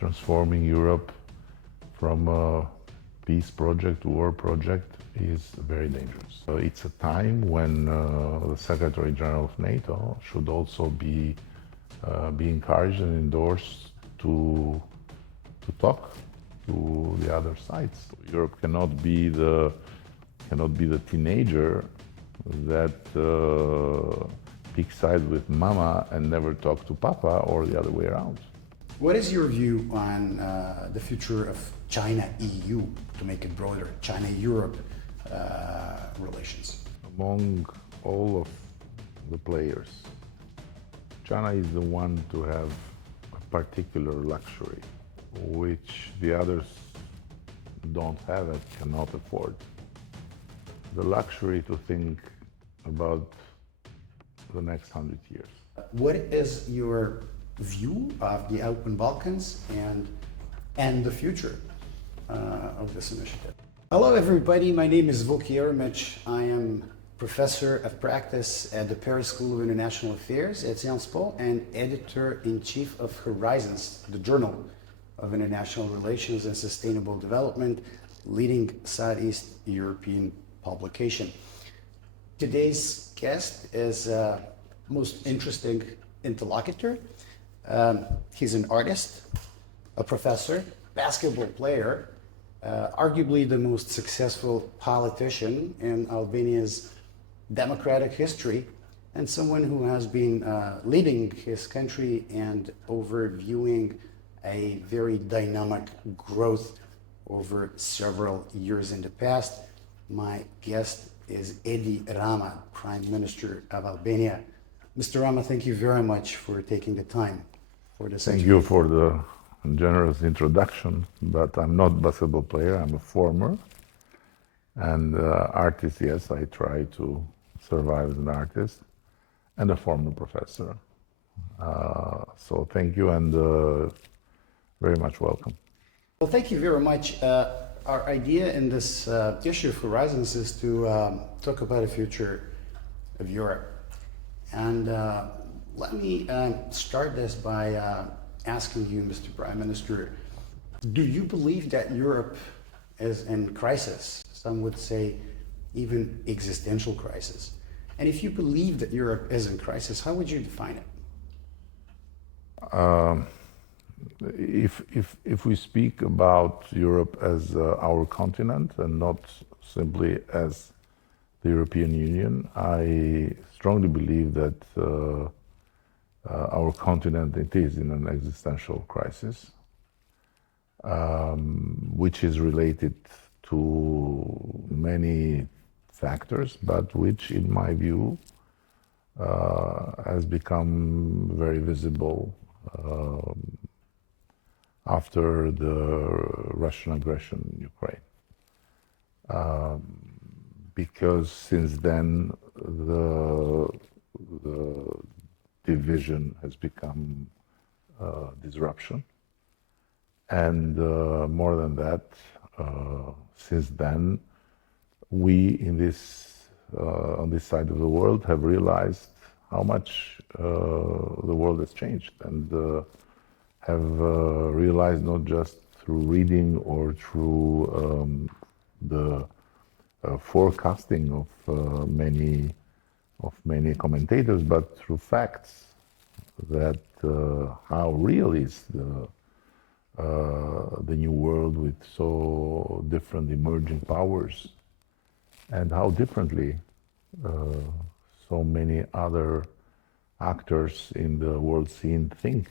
transforming Europe from a peace project to war project is very dangerous. It's a time when the Secretary General of NATO should also be encouraged and endorsed to talk to the other sides. Europe cannot be the teenager that picks sides with mama and never talk to papa, or the other way around. What is your view on the future of China-EU, to make it broader, China-Europe relations? Among all of the players, China is the one to have a particular luxury, which the others don't have and cannot afford. The luxury to think about the next 100 years. What is your view of the Open Balkans and the future of this initiative? Hello everybody, my name is Vuk Jeremić. I am Professor of Practice at the Paris School of International Affairs at Sciences Po and Editor-in-Chief of Horizons, the Journal of International Relations and Sustainable Development, leading Southeast European publication. Today's guest is a most interesting interlocutor. He's an artist, a professor, basketball player, arguably the most successful politician in Albania's democratic history, and someone who has been leading his country and overviewing a very dynamic growth over several years in the past. My guest is Edi Rama, Prime Minister of Albania. Mr. Rama, thank you very much for taking the time for this Thank interview. you for the generous introduction, but I'm not a basketball player, I'm a former. And artist, yes, I try to survive as an artist, and a former professor. So thank you, and very much welcome. Well, thank you very much. Our idea in this issue of Horizons is to talk about the future of Europe. And let me start this by asking you, Mr. Prime Minister, do you believe that Europe is in crisis? Some would say even existential crisis. And if you believe that Europe is in crisis, how would you define it? If we speak about Europe as our continent and not simply as the European Union, I strongly believe that our continent, it is in an existential crisis, which is related to many factors, but which, in my view, has become very visible after the Russian aggression in Ukraine. Because since then, the division has become disruption. And more than that, since then, we in on this side of the world have realized how much the world has changed, and have realized, not just through reading or through the forecasting of many commentators, but through facts, that how real is the new world with so different emerging powers, and how differently so many other actors in the world scene think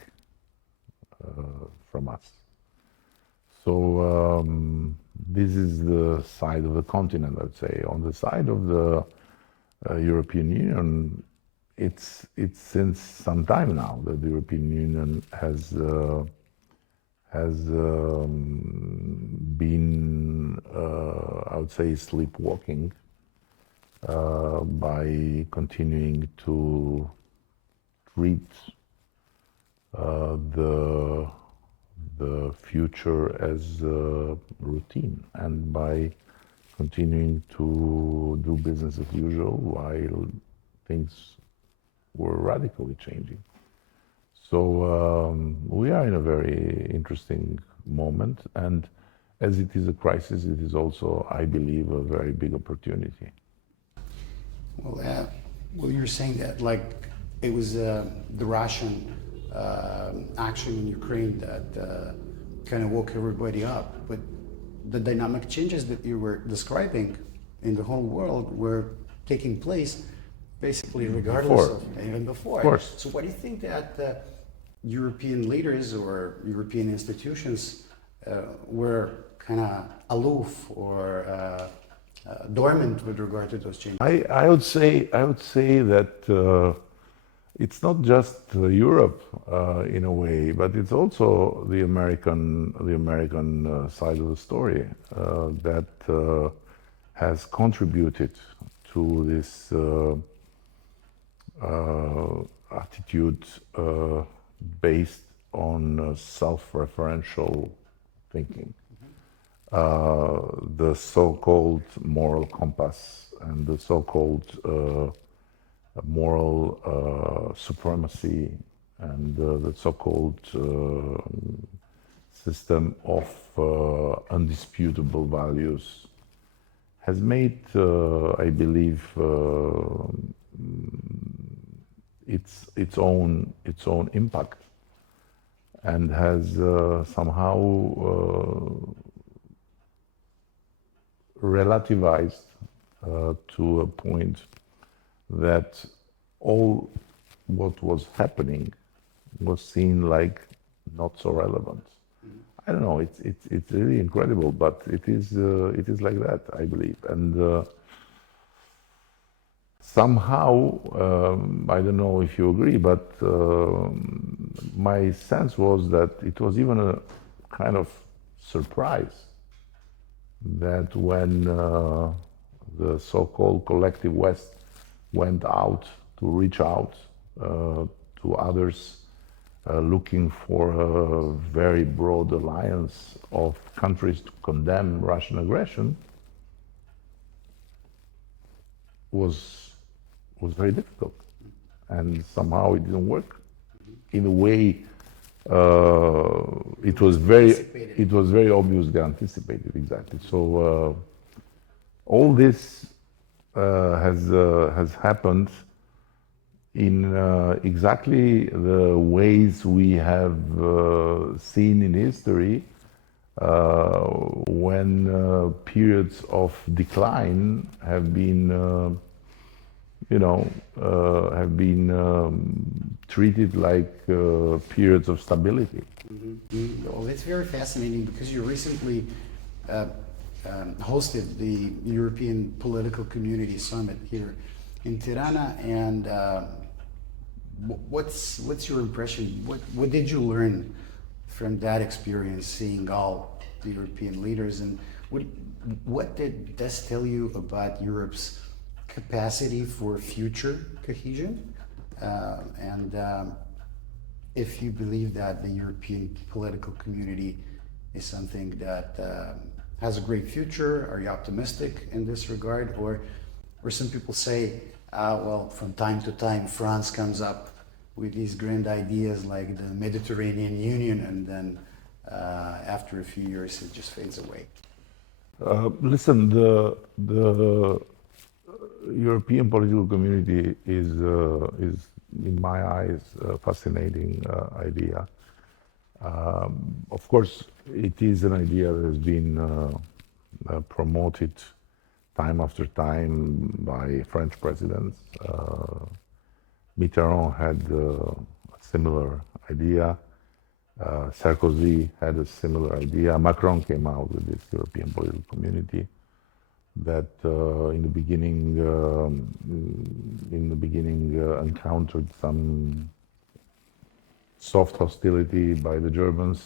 from us. So this is the side of the continent, I'd say. On the side of the European Union, it's since some time now that the European Union has been, I would say, sleepwalking by continuing to treat the future as routine, and by continuing to do business as usual while things were radically changing. So we are in a very interesting moment, and as it is a crisis, it is also, I believe, a very big opportunity. Well, you're saying that like it was the Russian action in Ukraine that kind of woke everybody up, but the dynamic changes that you were describing in the whole world were taking place basically regardless of even before. Of course. So what do you think that European leaders or European institutions were kind of aloof or dormant with regard to those changes? I would say that it's not just Europe in a way, but it's also the American side of the story that has contributed to this attitude based on self-referential thinking. The so-called moral compass and the so-called moral supremacy and the so-called system of undisputable values has made, I believe, its own impact, and has somehow relativized to a point that all what was happening was seen like not so relevant. I don't know. It's really incredible, but it is like that, I believe. And somehow, I don't know if you agree, but my sense was that it was even a kind of surprise that when the so-called collective West went out to reach out to others, looking for a very broad alliance of countries to condemn Russian aggression, was very difficult, and somehow it didn't work. In a way, it was very obviously anticipated, exactly. So all this has happened in exactly the ways we have seen in history when periods of decline have been, treated like periods of stability. Mm-hmm. Well, it's very fascinating because you recently hosted the European Political Community Summit here in Tirana, and what's your impression? What did you learn from that experience, seeing all the European leaders, and what did this tell you about Europe's capacity for future cohesion, and if you believe that the European political community is something that has a great future? Are you optimistic in this regard, or some people say, well, from time to time France comes up with these grand ideas like the Mediterranean Union, and then after a few years it just fades away? Listen, the European political community is in my eyes, a fascinating idea. Of course, it is an idea that has been promoted time after time by French presidents. Mitterrand had a similar idea. Sarkozy had a similar idea. Macron came out with this European political community that in the beginning encountered some soft hostility by the Germans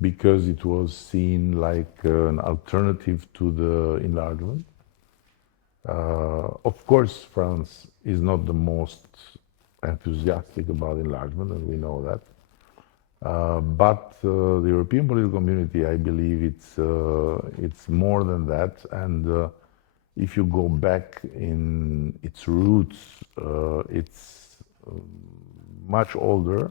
because it was seen like an alternative to the enlargement. Of course, France is not the most enthusiastic about enlargement, and we know that. But the European political community, I believe it's more than that. And if you go back in its roots, it's much older,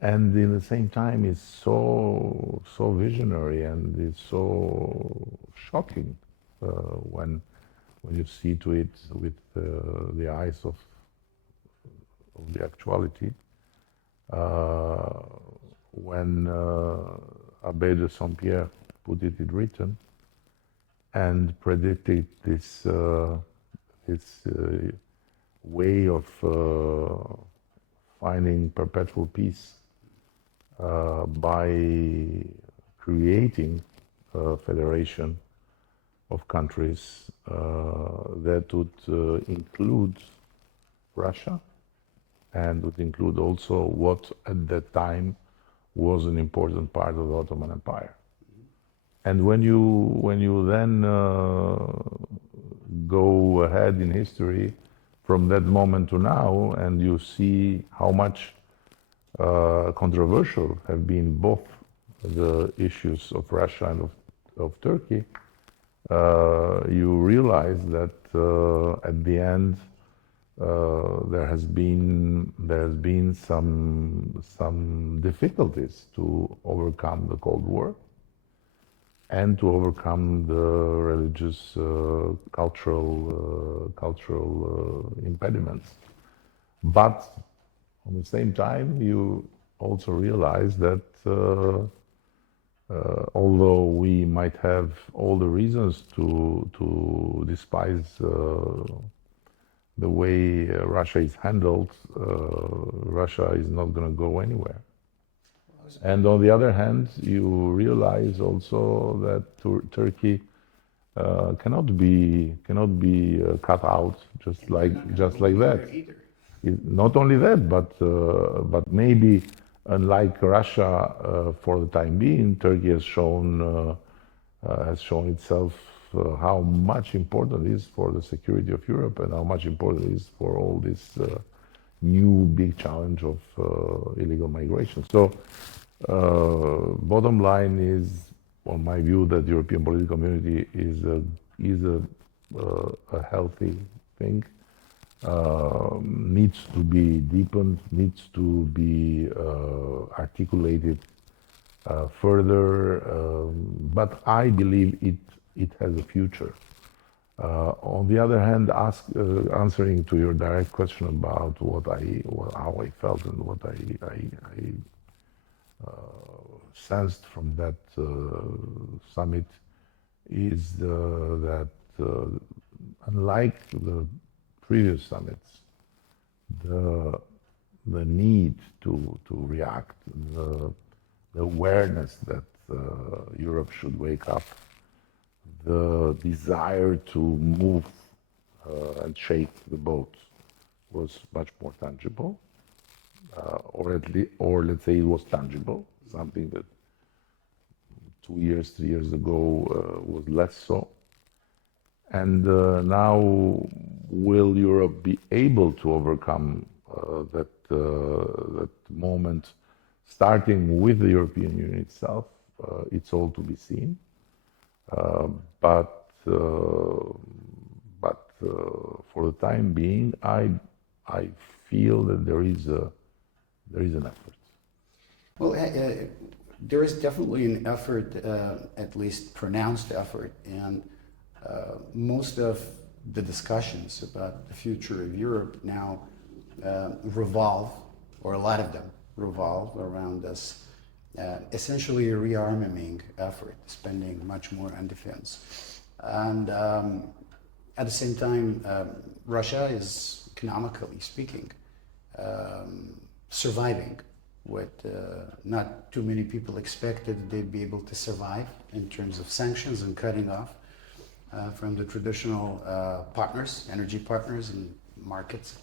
and in the same time is so visionary and is so shocking when you see to it with the eyes of the actuality. When Abbé de Saint-Pierre put it in written and predicted this way of finding perpetual peace by creating a federation of countries that would include Russia and would include also what at that time was an important part of the Ottoman Empire. And when you then go ahead in history from that moment to now, and you see how much controversial have been both the issues of Russia and of Turkey, you realize that at the end there has been some difficulties to overcome the Cold War and to overcome the religious cultural impediments. But at the same time, you also realize that although we might have all the reasons to despise the way Russia is handled, Russia is not going to go anywhere. And on the other hand, you realize also that Turkey cannot be cut out just like that. Not only that, but maybe unlike Russia, for the time being, Turkey has shown itself how much important it is for the security of Europe and how much important it is for all this new big challenge of illegal migration. So, bottom line is, on my view, that the European political community is a healthy thing. Needs to be deepened, needs to be articulated further, but I believe it has a future. On the other hand, answering to your direct question about how I felt and what I sensed from that summit is that unlike the previous summits, the need to react, the awareness that Europe should wake up, the desire to move and shake the boat was much more tangible, or let's say it was tangible, something that 2 years, 3 years ago was less so. And now, will Europe be able to overcome that moment, starting with the European Union itself? It's all to be seen. But for the time being, I feel that there is an effort. Well, there is definitely an effort, at least pronounced effort, and most of the discussions about the future of Europe now revolve, or a lot of them revolve around this essentially a rearmament effort, spending much more on defense. And at the same time, Russia is, economically speaking, surviving what not too many people expected they'd be able to survive in terms of sanctions and cutting off from the traditional partners, energy partners and markets.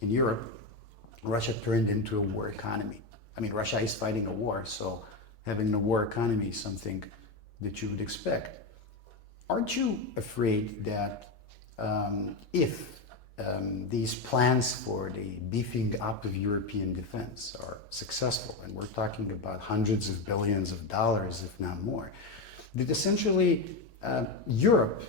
In Europe, Russia turned into a war economy. I mean, Russia is fighting a war, so having a war economy is something that you would expect. Aren't you afraid that if these plans for the beefing up of European defense are successful, and we're talking about hundreds of billions of dollars, if not more, that essentially Europe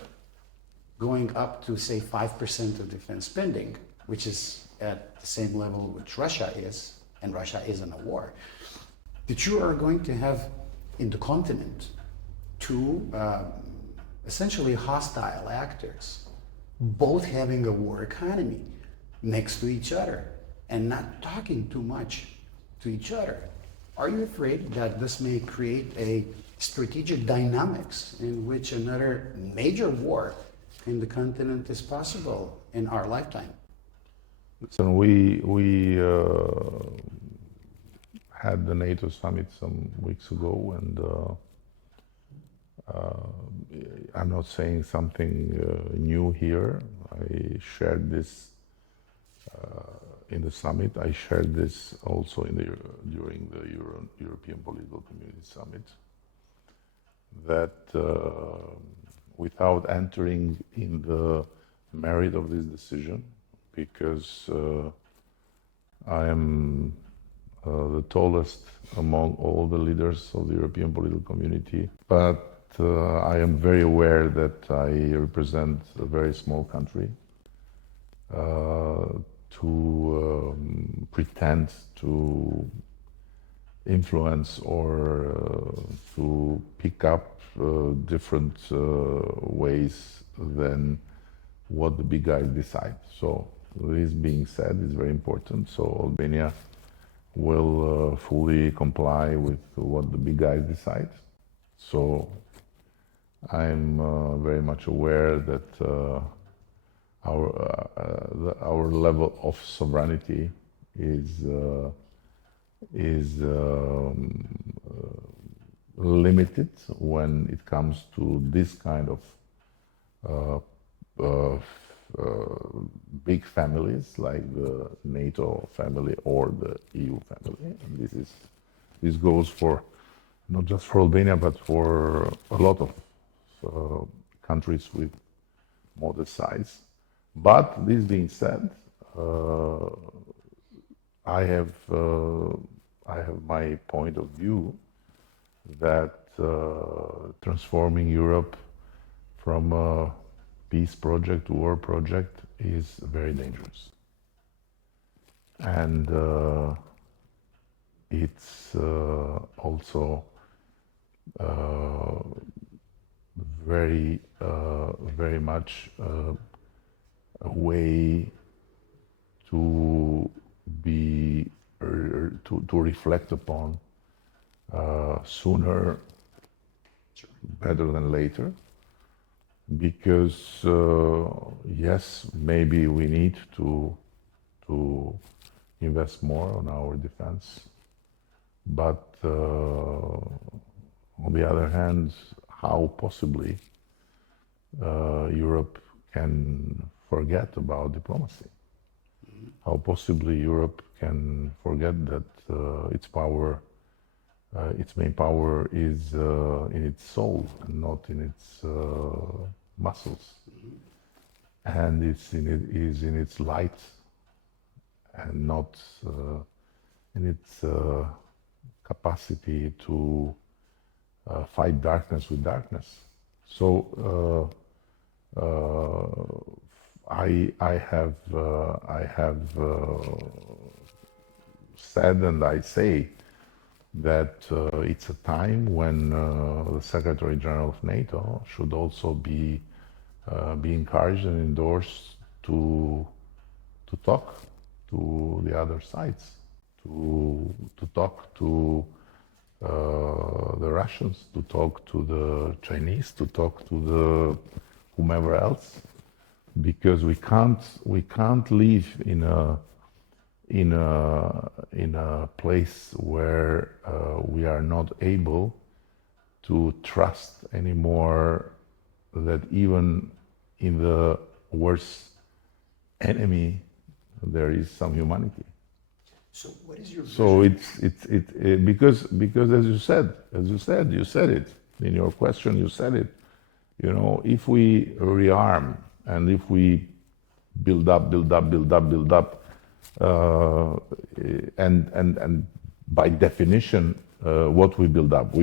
going up to, say, 5% of defense spending, which is at the same level which Russia is, and Russia is in a war, that you are going to have in the continent two essentially hostile actors, both having a war economy next to each other and not talking too much to each other. Are you afraid that this may create a strategic dynamics in which another major war in the continent is possible in our lifetime? Listen, we had the NATO summit some weeks ago, and I'm not saying something new here. I shared this in the summit. I shared this also during the European Political Community Summit, that without entering in the merit of this decision, because I am the tallest among all the leaders of the European political community, but I am very aware that I represent a very small country. To pretend to influence or to pick up different ways than what the big guys decide. So this being said, it's very important. So Albania will fully comply with what the big guys decide. So I'm very much aware that our level of sovereignty is limited when it comes to this kind of big families like the NATO family or the EU family. And this goes for not just for Albania, but for a lot of countries with modest size. But this being said, I have my point of view that transforming Europe from a peace project to war project is very dangerous, and it's also very much a way to be to reflect upon sooner, better than later, because yes, maybe we need to invest more on our defense, but on the other hand, how possibly Europe can forget about diplomacy? How possibly Europe can forget that its main power is in its soul and not in its muscles, and is in its light and not in its capacity to fight darkness with darkness. So I have said, and I say, that it's a time when the Secretary General of NATO should also be encouraged and endorsed to talk to the other sides, to talk to the Russians, to talk to the Chinese, to talk to the whomever else, because we can't live in a place where we are not able to trust anymore that even in the worst enemy there is some humanity. So what is your vision? So it because as you said it in your question, you said it. You know, if we rearm and if we build up, and by definition, what we build up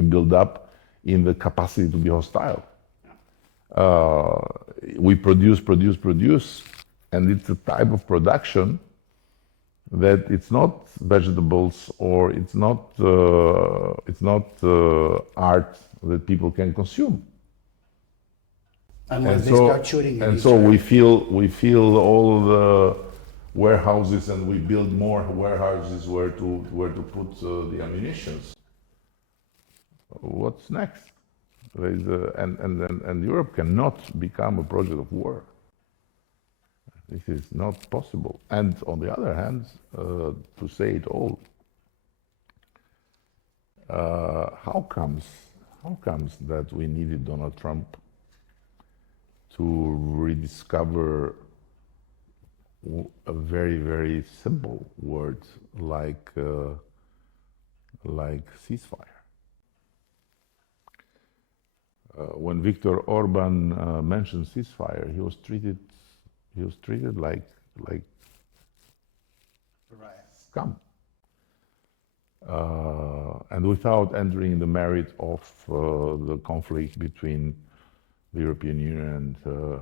in the capacity to be hostile. We produce, and it's a type of production that it's not vegetables or it's not art that people can consume. Unless they start shooting at and each so other. we fill all the warehouses and we build more warehouses where to put the ammunitions. What's next? And Europe cannot become a project of war. This is not possible. And on the other hand, to say it all, how comes that we needed Donald Trump to rediscover a very, very simple word like ceasefire? When Viktor Orban mentioned ceasefire, he was treated like scum. And without entering the merit of the conflict between the European Union and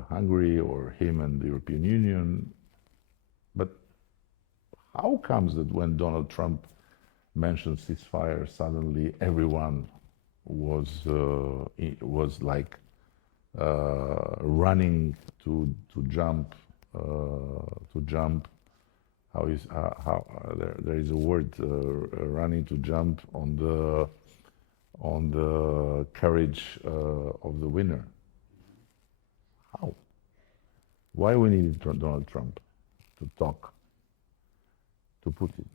Hungary, or him and the European Union. But how comes that when Donald Trump mentioned ceasefire, suddenly everyone was like running to jump? There is a word, running to jump on the carriage of the winner. How? Why we needed Donald Trump to talk to Putin?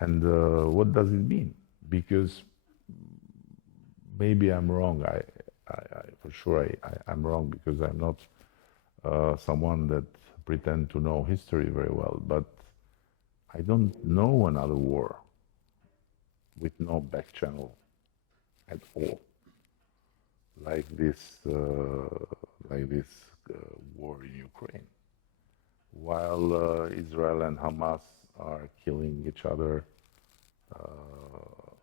And what does it mean? Because maybe I'm wrong. For sure I'm wrong, because I'm not someone that pretend to know history very well. But I don't know another war with no back channel at all, like this war in Ukraine. While Israel and Hamas are killing each other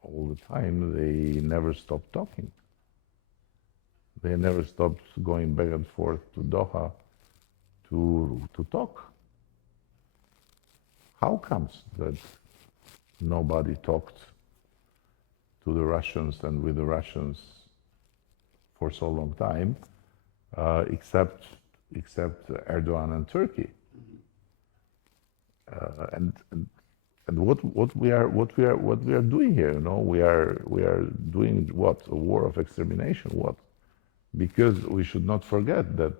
all the time, they never stop talking. They never stopped going back and forth to Doha to talk. How comes that nobody talked to the Russians and with the Russians for so long time, except Erdogan and Turkey? And what we are doing here, we are doing what? A war of extermination? What? Because we should not forget that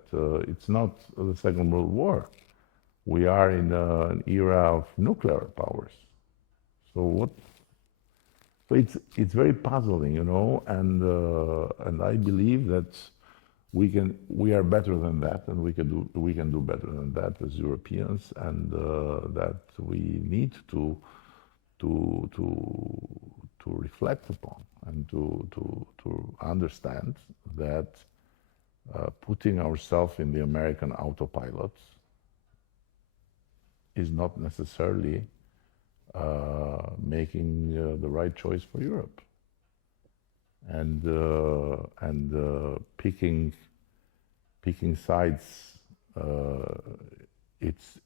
it's not the Second World War. We are in an era of nuclear powers. So it's very puzzling, and I believe that we are better than that, and we can do better than that as Europeans, and that we need to reflect upon and to understand that putting ourselves in the American autopilot is not necessarily making the right choice for Europe. And picking sides, it's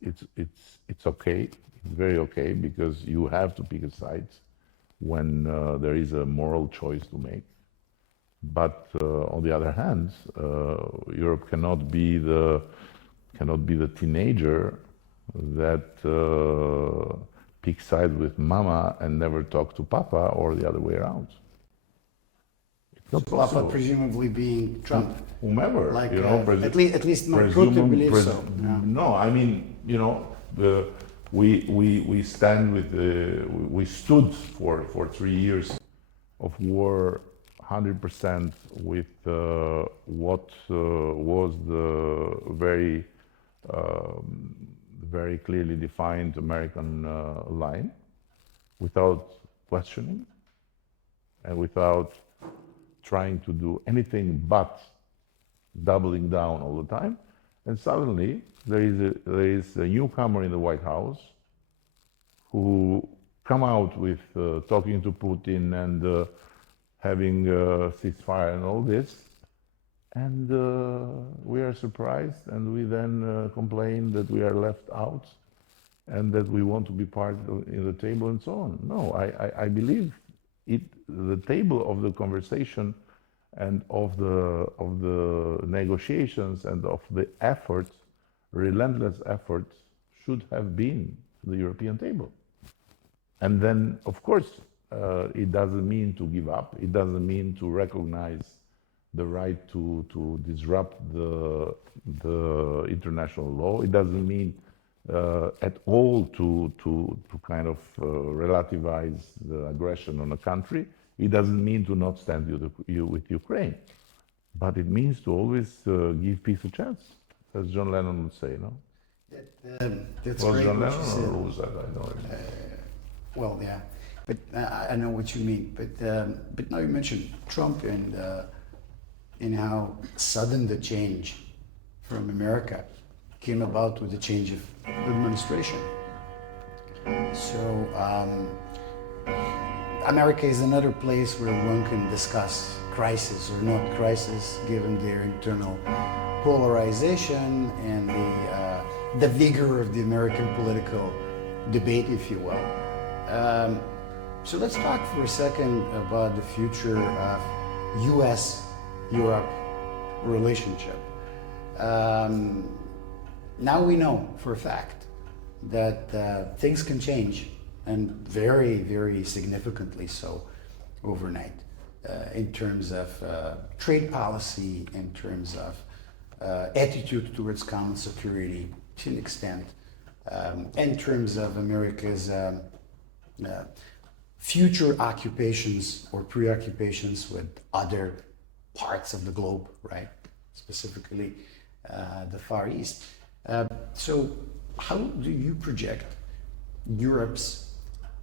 okay. It's very okay, because you have to pick a side when there is a moral choice to make. But on the other hand, Europe cannot be the teenager that picks sides with mama and never talk to papa, or the other way around. So Papa presumably being Trump, whomever, like at least my Putin believes so. Yeah. No, I mean, we stand with we stood for 3 years of war 100% with what was the very clearly defined American line, without questioning and without trying to do anything but doubling down all the time. And suddenly there is a newcomer in the White House who come out with talking to Putin and having a ceasefire and all this, and we are surprised, and we then complain that we are left out, and that we want to be part of in the table and so on. No, I believe the table of the conversation and of the negotiations and of the efforts, relentless efforts, should have been the European table. And then, of course, it doesn't mean to give up. It doesn't mean to recognize the right to disrupt the international law. It doesn't mean at all to kind of relativize the aggression on a country. It doesn't mean to not stand with Ukraine. But it means to always give peace a chance, as John Lennon would say, no? That's Was great John what Lennon you or said. who was that? I don't know. Well, yeah, but I know what you mean. But now you mentioned Trump and how sudden the change from America came about with the change of administration. So America is another place where one can discuss crisis or not crisis, given their internal polarization and the vigor of the American political debate, if you will. So let's talk for a second about the future of U.S.-Europe relationship. Now we know for a fact that things can change, and very, very significantly so, overnight, in terms of trade policy, in terms of attitude towards common security to an extent, in terms of America's future occupations or preoccupations with other parts of the globe, right? Specifically the Far East. So how do you project Europe's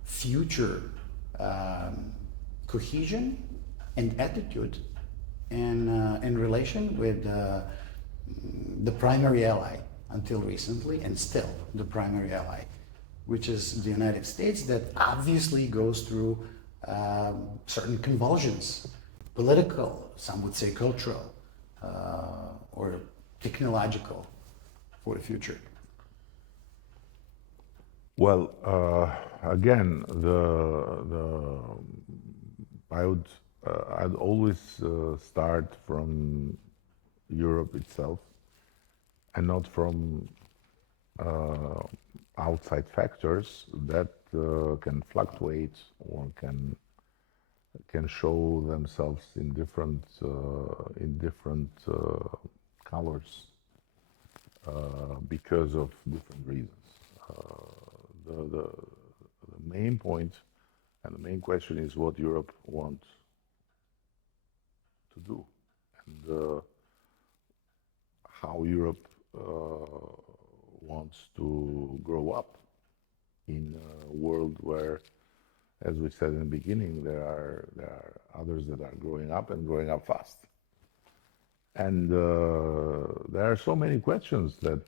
future cohesion and attitude in relation with the primary ally until recently, and still the primary ally, which is the United States, that obviously goes through certain convulsions, political, some would say cultural, or technological, for the future? Well, again, I'd always start from Europe itself, and not from outside factors that can fluctuate or can show themselves in different colors because of different reasons. The main point and the main question is what Europe wants to do, and how Europe wants to grow up in a world where, as we said in the beginning, there are others that are growing up and growing up fast. And there are so many questions that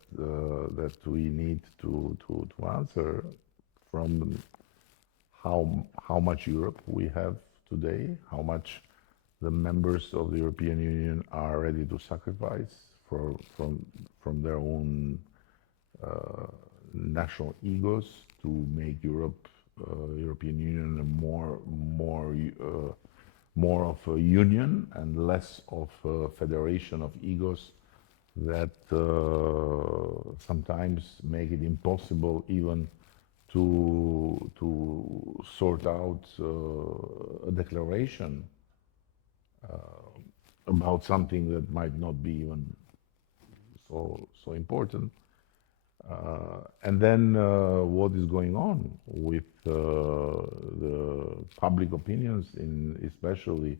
we need to answer, from how much Europe we have today, how much the members of the European Union are ready to sacrifice from their own national egos to make European Union more of a union and less of a federation of egos that sometimes make it impossible even to sort out a declaration about something that might not be even so important. And then what is going on with the public opinions in especially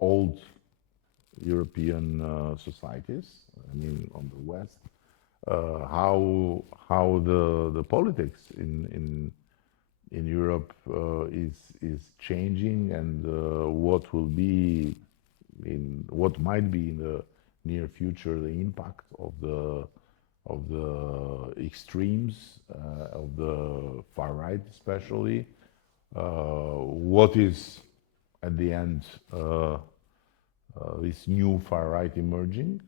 old European societies, I mean on the West, how the politics in Europe is changing, and what might be in the near future the impact of the extremes, of the far right especially, what is at the end this new far right emerging,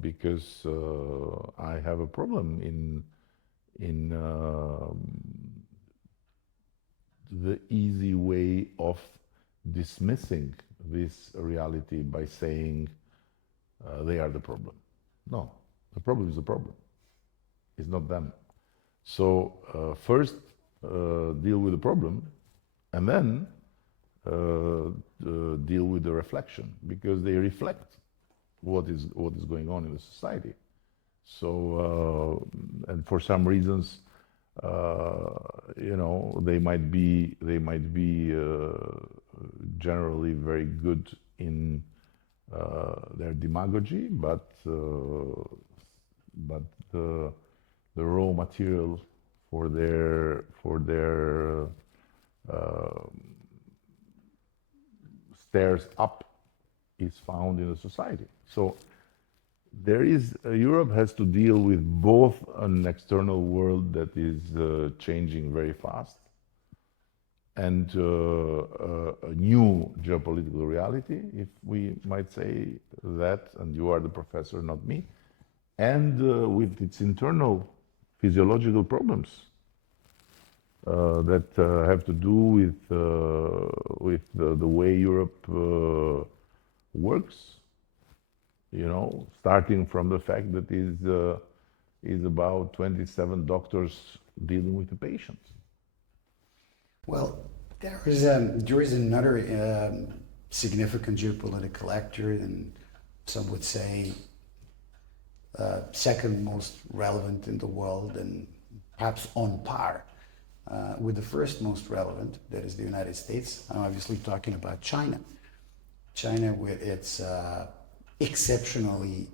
because I have a problem in the easy way of dismissing this reality by saying they are the problem. No, the problem is the problem. It's not them. So first deal with the problem, and then deal with the reflection, because they reflect what is going on in the society. So and for some reasons, you know, they might be generally very good in their demagogy, but the raw material for their stairs up is found in the society. So there is Europe has to deal with both an external world that is changing very fast and a new geopolitical reality, if we might say that, and you are the professor, not me, and with its internal physiological problems that have to do with the way Europe works. You know, starting from the fact that is about 27 doctors dealing with the patient. Well, there is another significant geopolitical actor, and some would say second most relevant in the world, and perhaps on par with the first most relevant, that is the United States. I'm obviously talking about China. China, with its exceptionally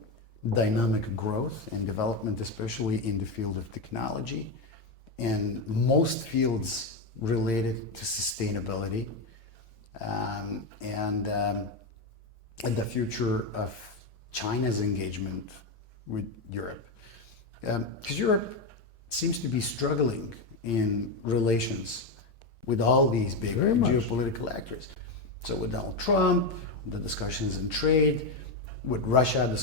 dynamic growth and development, especially in the field of technology and most fields related to sustainability, and the future of China's engagement with Europe. Because Europe seems to be struggling in relations with all these big geopolitical actors. So with Donald Trump, the discussions in trade, with Russia,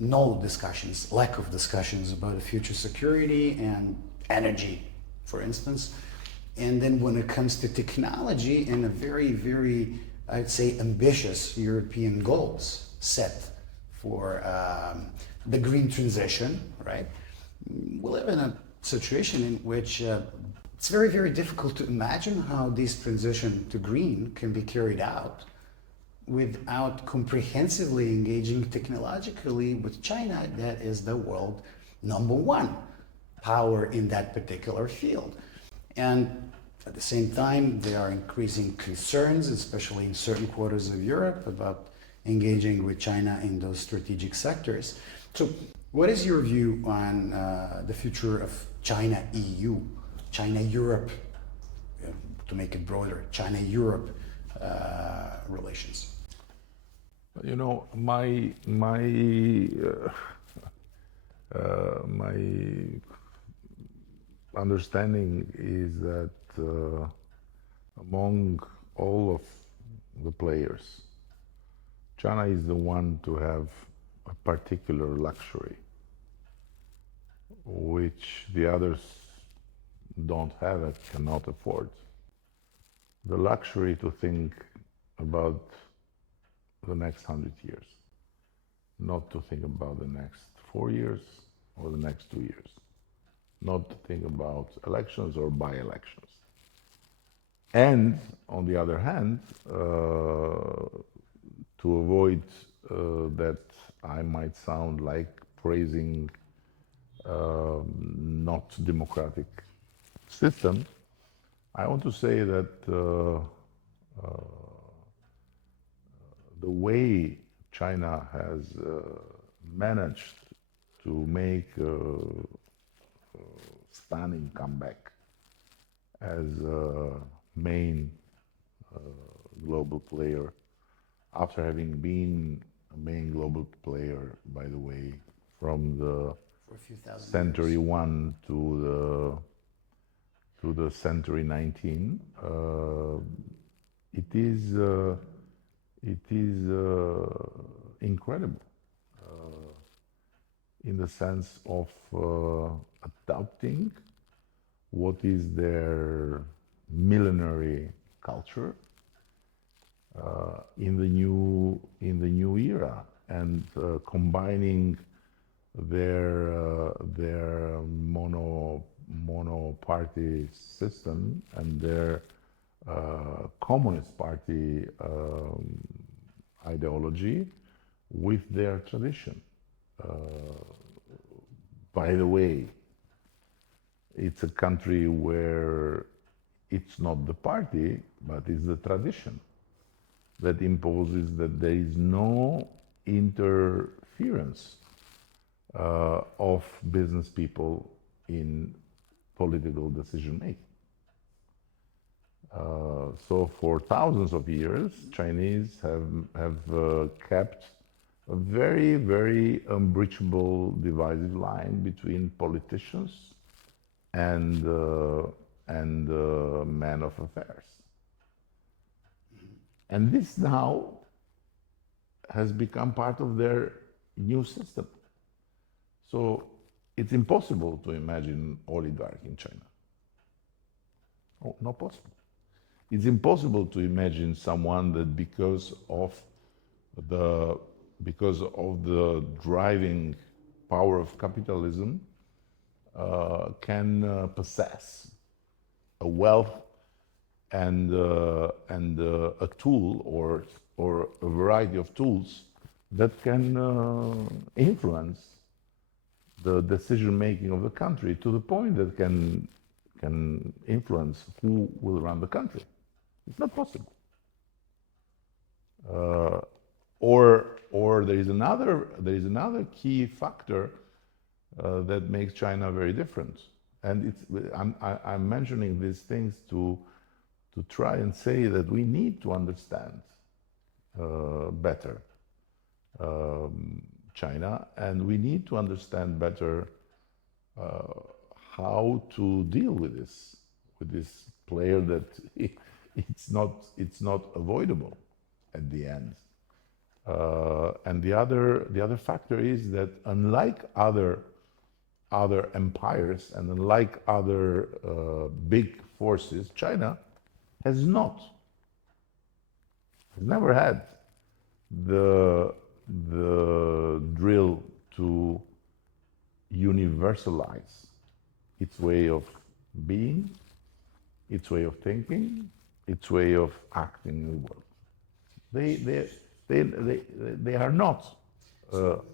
no discussions, lack of discussions about future security and energy, for instance. And then when it comes to technology and a very, very, I'd say, ambitious European goals set for the green transition, right? We live in a situation in which it's very, very difficult to imagine how this transition to green can be carried out without comprehensively engaging technologically with China, that is the world #1 power in that particular field. And at the same time, there are increasing concerns, especially in certain quarters of Europe, about engaging with China in those strategic sectors. So what is your view on the future of China-EU, China-Europe, to make it broader, China-Europe relations? You know, my understanding is that among all of the players, China is the one to have a particular luxury, which the others don't have and cannot afford. The luxury to think about the next 100 years, not to think about the next 4 years or the next 2 years, not to think about elections or by-elections. And on the other hand, to avoid that I might sound like praising not democratic system, I want to say that the way China has managed to make a stunning comeback as a main global player, after having been a main global player, by the way, from the century 1 to the century 19, it it is incredible in the sense of adopting what is their millenary culture in the new era, and combining their mono-party system and their communist party ideology with their tradition. By the way, it's a country where it's not the party, but it's the tradition that imposes that there is no interference of business people in political decision making. So for thousands of years, Chinese have kept a very, very unbreachable divisive line between politicians and men of affairs. And this now has become part of their new system. So it's impossible to imagine oligarch in China. Oh, not possible. It's impossible to imagine someone that because of the driving power of capitalism can possess a wealth and a tool or a variety of tools that can influence the decision making of the country to the point that can influence who will run the country. It's not possible. Or there is another key factor that makes China very different, and I'm mentioning these things to try and say that we need to understand better China, and we need to understand better how to deal with this player that it's not avoidable at the end. And the other factor is that unlike other empires and unlike other big forces, China has never had the drill to universalize its way of being, its way of thinking, its way of acting in the world. They are not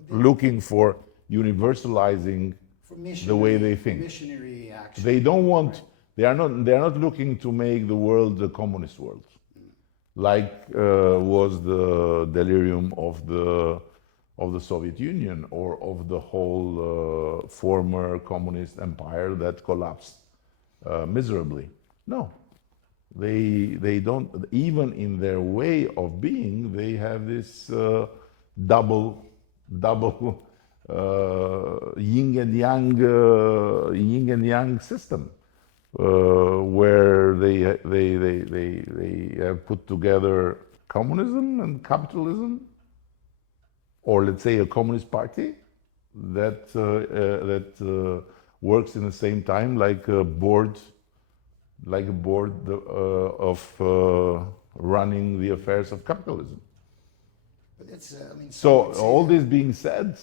looking for universalizing the way they think. Missionary action. They don't want. Right. They are not looking to make the world a communist world, like was the delirium of the Soviet Union or of the whole former communist empire that collapsed miserably. No. They don't, even in their way of being, they have this double yin and yang system, where they have put together communism and capitalism, or let's say a communist party that works in the same time like a board of running the affairs of capitalism. But it's, so all this being said,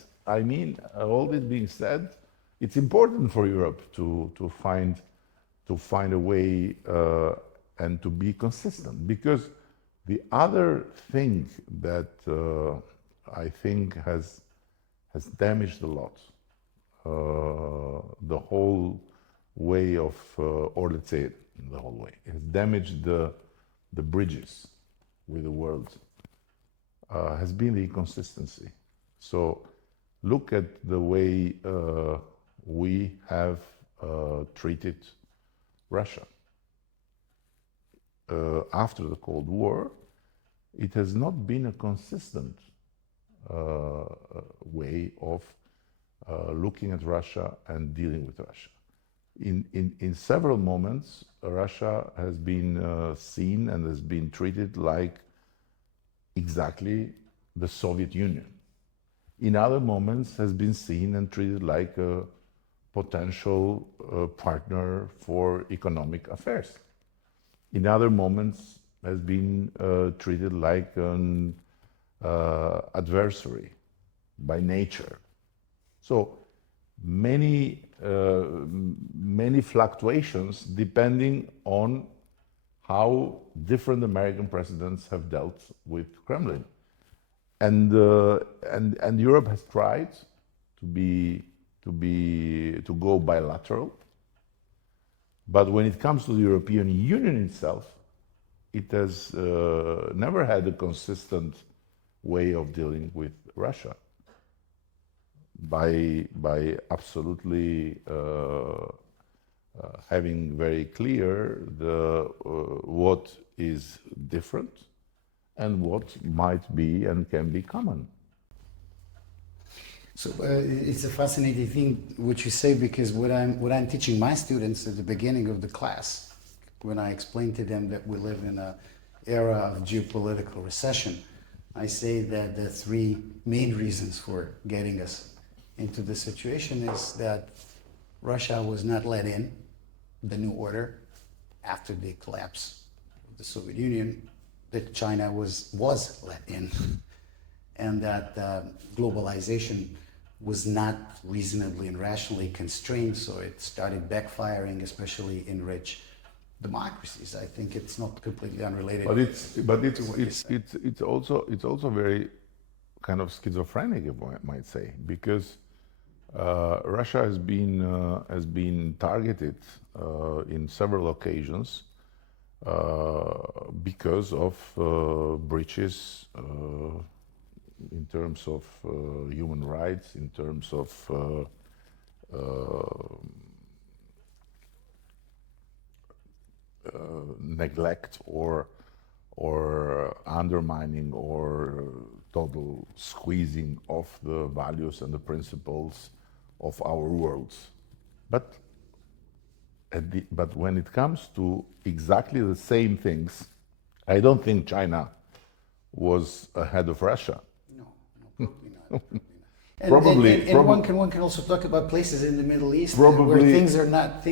it's important for Europe to find a way and to be consistent, because the other thing that I think has damaged a lot the whole way of, or let's say the whole way, it has damaged the bridges with the world, has been the inconsistency. So look at the way we have treated Russia. After the Cold War, it has not been a consistent way of looking at Russia and dealing with Russia. In several moments, Russia has been seen and has been treated like exactly the Soviet Union. In other moments has been seen and treated like a potential partner for economic affairs. In other moments has been treated like an adversary by nature. So many fluctuations depending on how different American presidents have dealt with Kremlin. And Europe has tried to go bilateral, but when it comes to the European Union itself, it has never had a consistent way of dealing with Russia by absolutely having very clear what is different and what might be and can be common. So it's a fascinating thing what you say, because what I'm teaching my students at the beginning of the class, when I explain to them that we live in an era of geopolitical recession, I say that the three main reasons for getting us into this situation is that Russia was not let in the new order after the collapse of the Soviet Union, that China was let in, and that globalization was not reasonably and rationally constrained, so it started backfiring, especially in rich democracies. I think it's not completely unrelated. But it's also very kind of schizophrenic, if I might say, because Russia has been targeted in several occasions because of breaches in terms of human rights, in terms of neglect or undermining or total squeezing of the values and the principles of our worlds. But when it comes to exactly the same things, I don't think China was ahead of Russia. No, probably not. Probably. One can also talk about places in the Middle East where things are not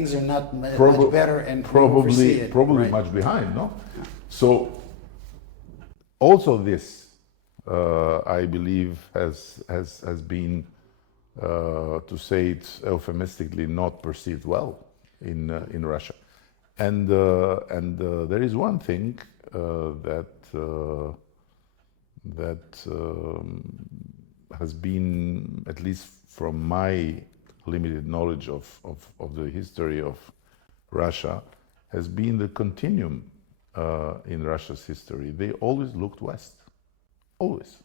much better, and probably right? much behind, no? Yeah. So also this, I believe, has been, to say it euphemistically, not perceived well in Russia, and there is one thing that has been, at least from my limited knowledge of the history of Russia, has been the continuum in Russia's history. They always looked west, always.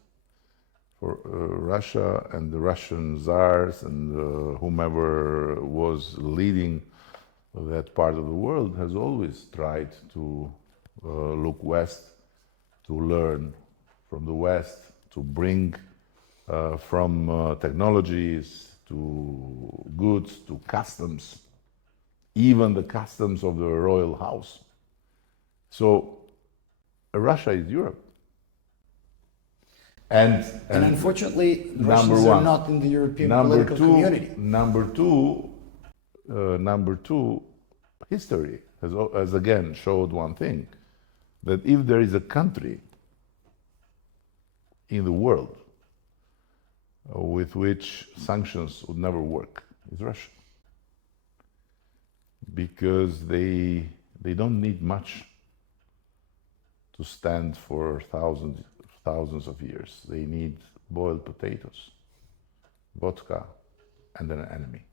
For Russia and the Russian czars and whomever was leading that part of the world has always tried to look west, to learn from the West, to bring from technologies to goods to customs, even the customs of the royal house. So Russia is Europe. And unfortunately, Russians are not in the European political community. Number two, history has again showed one thing, that if there is a country in the world with which sanctions would never work, it's Russia. Because they don't need much to stand for thousands of years. They need boiled potatoes, vodka, and an enemy.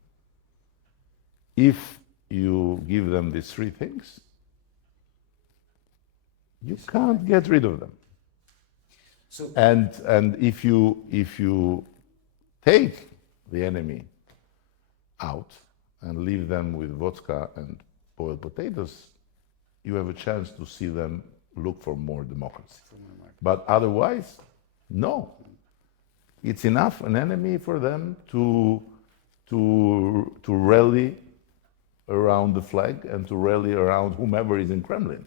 If you give them these three things, you can't get rid of them. So, and if you take the enemy out and leave them with vodka and boiled potatoes, you have a chance to see them look for more democracy. But otherwise, no. It's enough an enemy for them to rally around the flag and to rally around whomever is in Kremlin.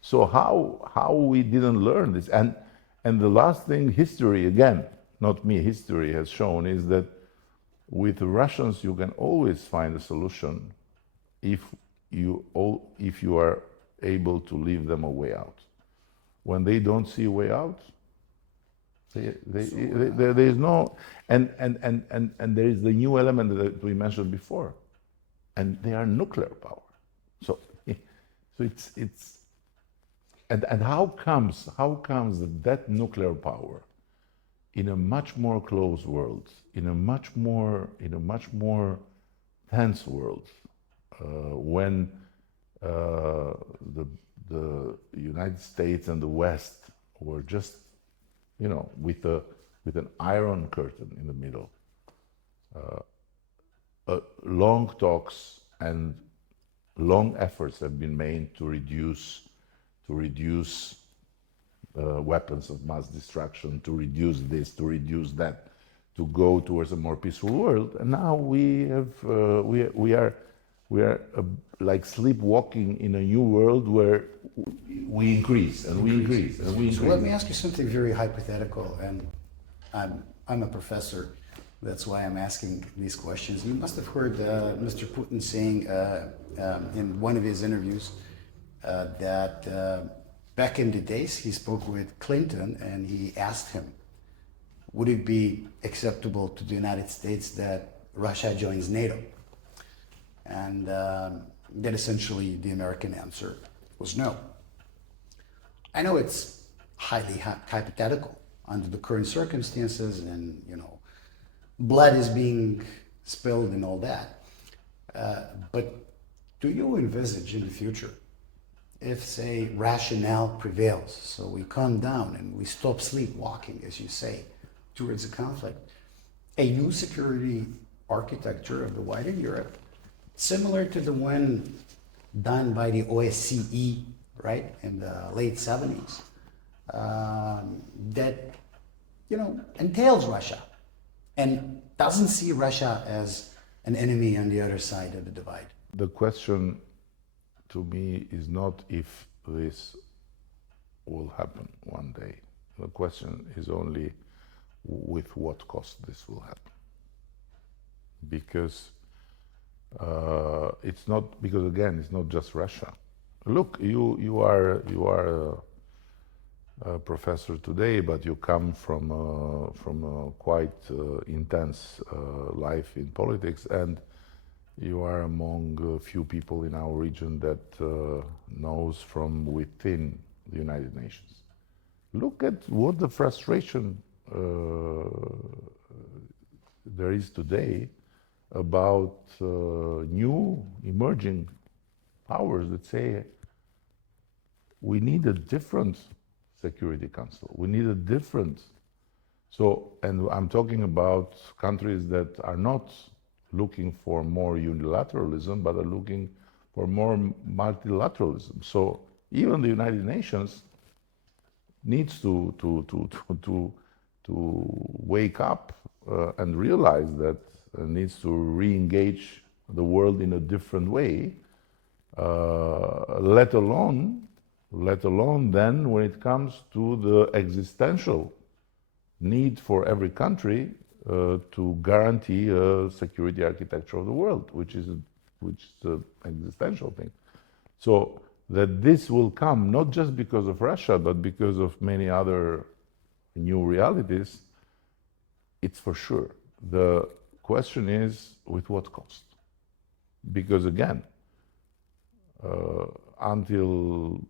So how we didn't learn this? And And the last thing history, again, not me, history has shown is that with the Russians you can always find a solution if you are able to leave them a way out. When they don't see a way out, there is no, and there is the new element that we mentioned before, and they are nuclear power. So it's and how comes that nuclear power in a much more closed world, in a much more tense world, when the United States and the West were just, with an iron curtain in the middle, long talks and long efforts have been made to reduce weapons of mass destruction, to reduce this, to reduce that, to go towards a more peaceful world. And now we are like sleepwalking in a new world where we increase and we increase and we increase. So let me ask you something very hypothetical, and I'm a professor. That's why I'm asking these questions. You must have heard Mr. Putin saying in one of his interviews that back in the days he spoke with Clinton and he asked him, would it be acceptable to the United States that Russia joins NATO? And that essentially the American answer was no. I know it's highly hypothetical under the current circumstances, and blood is being spilled and all that. But do you envisage in the future, if, say, rationale prevails, so we calm down and we stop sleepwalking, as you say, towards a conflict, a new security architecture of the wider Europe, similar to the one done by the OSCE, right, in the late 70s, that, entails Russia and doesn't see Russia as an enemy on the other side of the divide? The question to me is not if this will happen one day. The question is only with what cost this will happen. Because it's not just Russia. Look, you are a professor today, but you come from a quite intense life in politics, and you are among a few people in our region that knows from within the United Nations. Look at what the frustration there is today about new emerging powers that say we need a different Security Council. We need a different. So, and I'm talking about countries that are not looking for more unilateralism, but are looking for more multilateralism. So even the United Nations needs to wake up and realize that it needs to re-engage the world in a different way, let alone then when it comes to the existential need for every country to guarantee a security architecture of the world, which is the existential thing. So that this will come not just because of Russia, but because of many other new realities, it's for sure. The question is, with what cost? Because again, until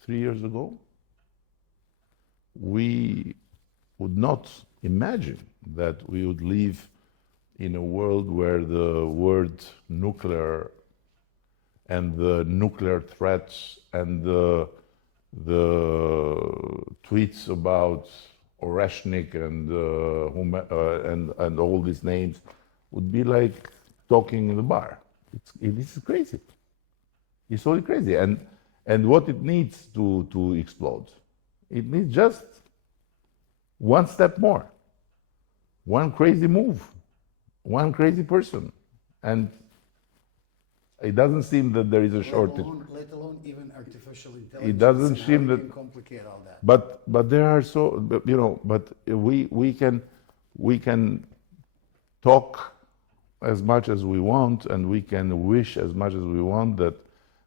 3 years ago, we would not imagine that we would live in a world where the word nuclear and the nuclear threats and the tweets about Oreshnik and all these names would be like talking in the bar. This is crazy. It's totally crazy. And what it needs to explode, it needs just one step more, one crazy move, one crazy person, and It doesn't seem that there is a shortage. Let alone even artificial intelligence. It doesn't and how seem you that. can complicate all that. But there are but we can talk as much as we want, and we can wish as much as we want that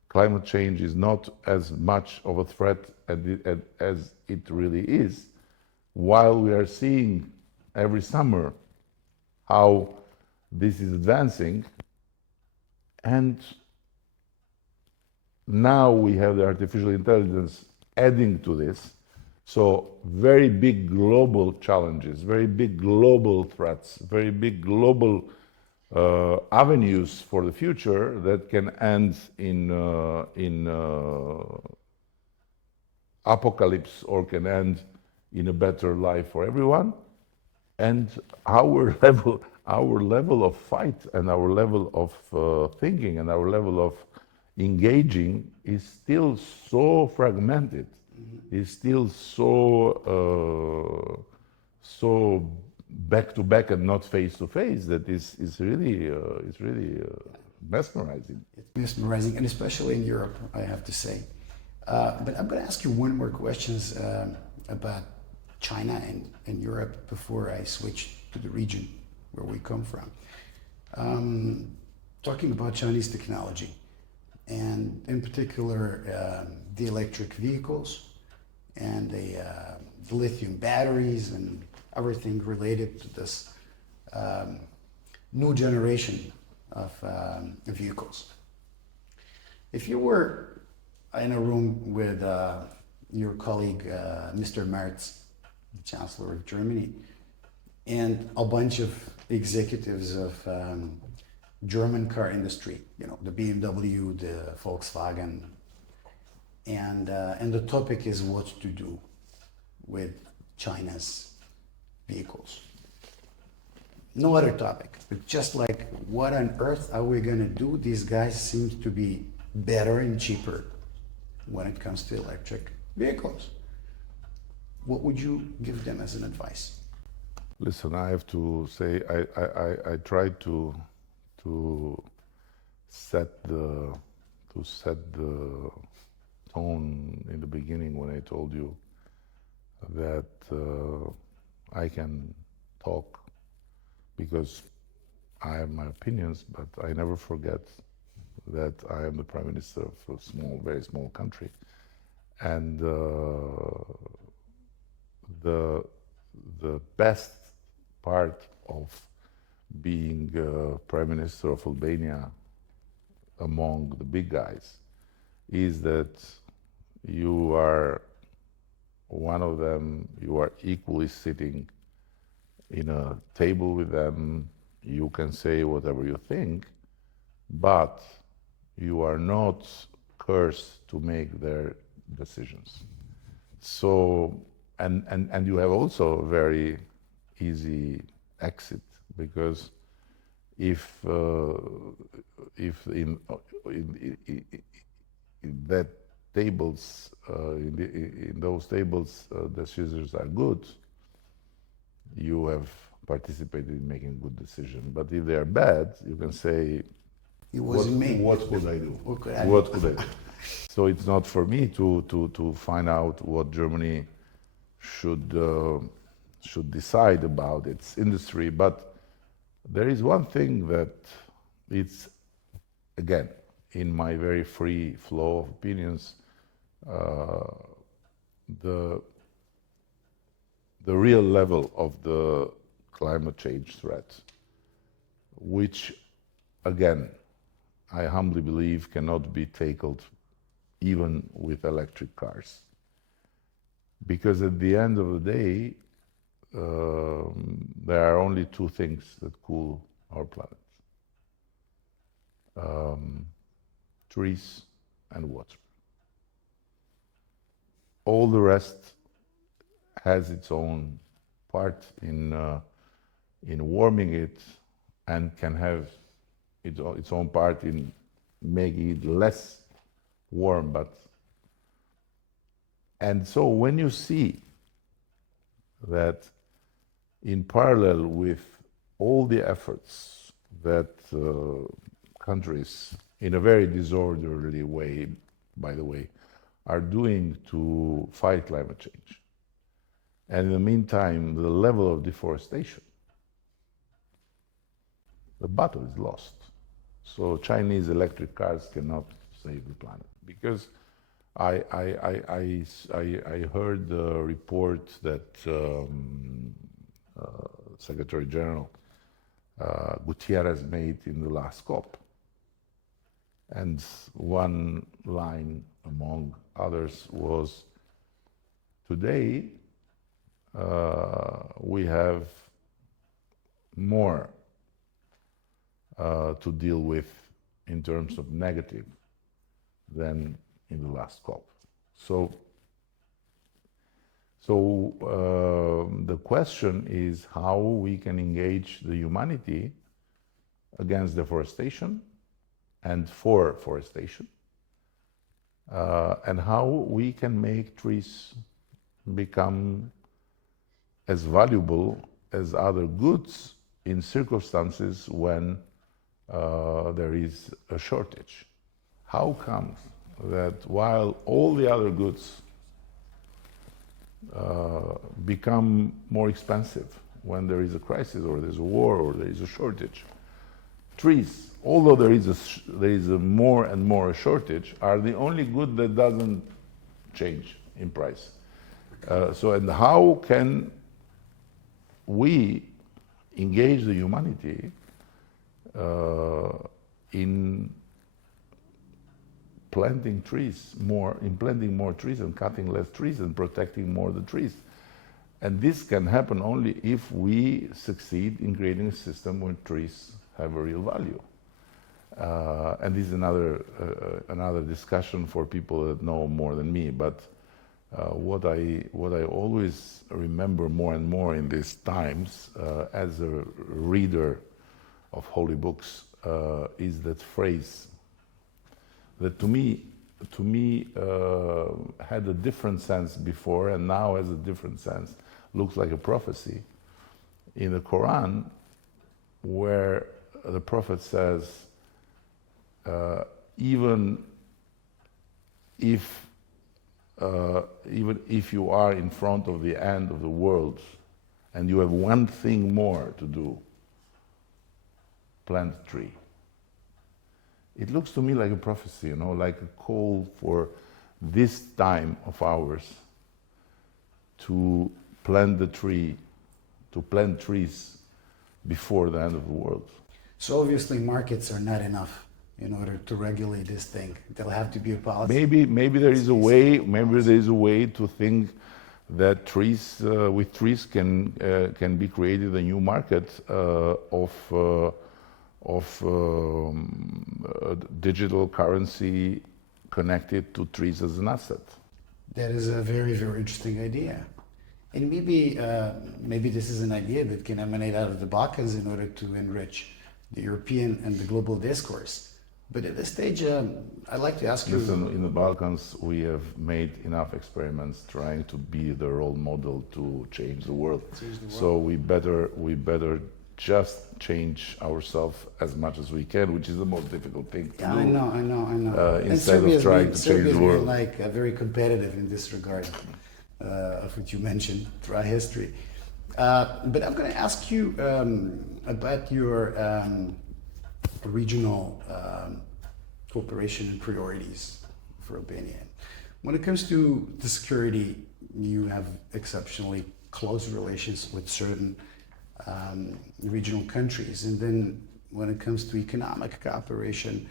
climate change is not as much of a threat as it really is, while we are seeing every summer how this is advancing, and now we have the artificial intelligence adding to this. So very big global challenges, very big global threats, very big global avenues for the future that can end in apocalypse, or can end in a better life for everyone. And our level of fight, and our level of thinking, and our level of engaging is still so fragmented, is still so back to back and not face to face, that is really mesmerizing. It's mesmerizing, and especially in Europe, I have to say. But I'm going to ask you one more question about China and Europe before I switch to the region where we come from. Talking about Chinese technology, and in particular the electric vehicles and the lithium batteries and everything related to this new generation of vehicles. If you were in a room with your colleague, Mr. Merz, the Chancellor of Germany, and a bunch of executives of German car industry, the BMW, the Volkswagen, and the topic is what to do with China's vehicles. No other topic, but just like, what on earth are we going to do? These guys seem to be better and cheaper when it comes to electric vehicles. What would you give them as an advice? Listen, I have to say, I tried to set the tone in the beginning when I told you that I can talk because I have my opinions, but I never forget that I am the Prime Minister of a very small country, and the best part of being Prime Minister of Albania among the big guys is that you are one of them, you are equally sitting in a table with them, you can say whatever you think, but you are not cursed to make their decisions. So, and you have also a very easy exit, because if in that tables in those tables decisions are good, you have participated in making a good decision. But if they are bad, you can say, it wasn't me. What could I do? What could I do? So it's not for me to find out what Germany should decide about its industry. But there is one thing that it's, again, in my very free flow of opinions, the real level of the climate change threat, which, again, I humbly believe cannot be tackled even with electric cars. Because at the end of the day, there are only two things that cool our planet. Trees and water. All the rest has its own part in warming it, and can have its own part in making it less warm. And so when you see that in parallel with all the efforts that countries in a very disorderly way, by the way, are doing to fight climate change. And in the meantime, the level of deforestation, the battle is lost. So Chinese electric cars cannot save the planet. Because I heard the report that Secretary General Gutierrez made in the last COP. And one line among others was, today we have more to deal with in terms of negative than in the last COP. So the question is how we can engage the humanity against deforestation and for forestation, and how we can make trees become as valuable as other goods in circumstances when there is a shortage. How comes that while all the other goods become more expensive when there is a crisis or there's a war or there is a shortage, trees, although there is a more and more a shortage, are the only good that doesn't change in price. And how can we engage the humanity in planting more trees and cutting less trees and protecting more the trees? And this can happen only if we succeed in creating a system where trees have a real value. And this is another discussion for people that know more than me. But what I always remember more and more in these times, as a reader of holy books, is that phrase that to me had a different sense before and now has a different sense, looks like a prophecy in the Quran, where the prophet says, even if you are in front of the end of the world and you have one thing more to do, plant a tree. It looks to me like a prophecy, like a call for this time of ours to plant the tree, to plant trees before the end of the world. So obviously markets are not enough in order to regulate this thing. There'll have to be a policy. Maybe there is a way. Maybe there is a way to think that trees, with trees, can be created a new market of digital currency connected to trees as an asset. That is a very, very interesting idea. And maybe this is an idea that can emanate out of the Balkans in order to enrich the European and the global discourse. But at this stage, I'd like to ask you... Listen, in the Balkans, we have made enough experiments trying to be the role model to change the world. So we better just change ourselves as much as we can, which is the most difficult thing to do. I know. Instead of trying to change the world. Like very competitive in this regard, of what you mentioned throughout history. But I'm going to ask you about your regional cooperation and priorities for Albania. When it comes to the security, you have exceptionally close relations with certain regional countries. And then when it comes to economic cooperation,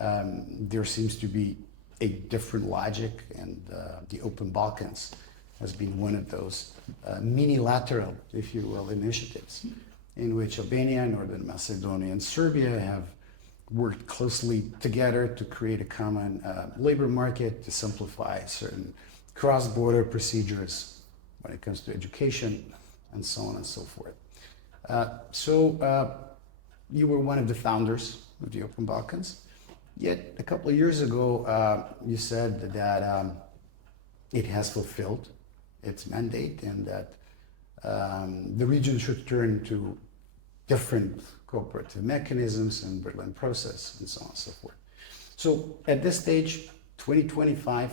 there seems to be a different logic, and the Open Balkans has been one of those minilateral, if you will, initiatives in which Albania, Northern Macedonia, and Serbia have worked closely together to create a common labor market, to simplify certain cross-border procedures when it comes to education, and so on and so forth. So you were one of the founders of the Open Balkans, yet a couple of years ago you said that it has fulfilled its mandate and that the region should turn to different cooperative mechanisms and Berlin process and so on and so forth. So at this stage, 2025,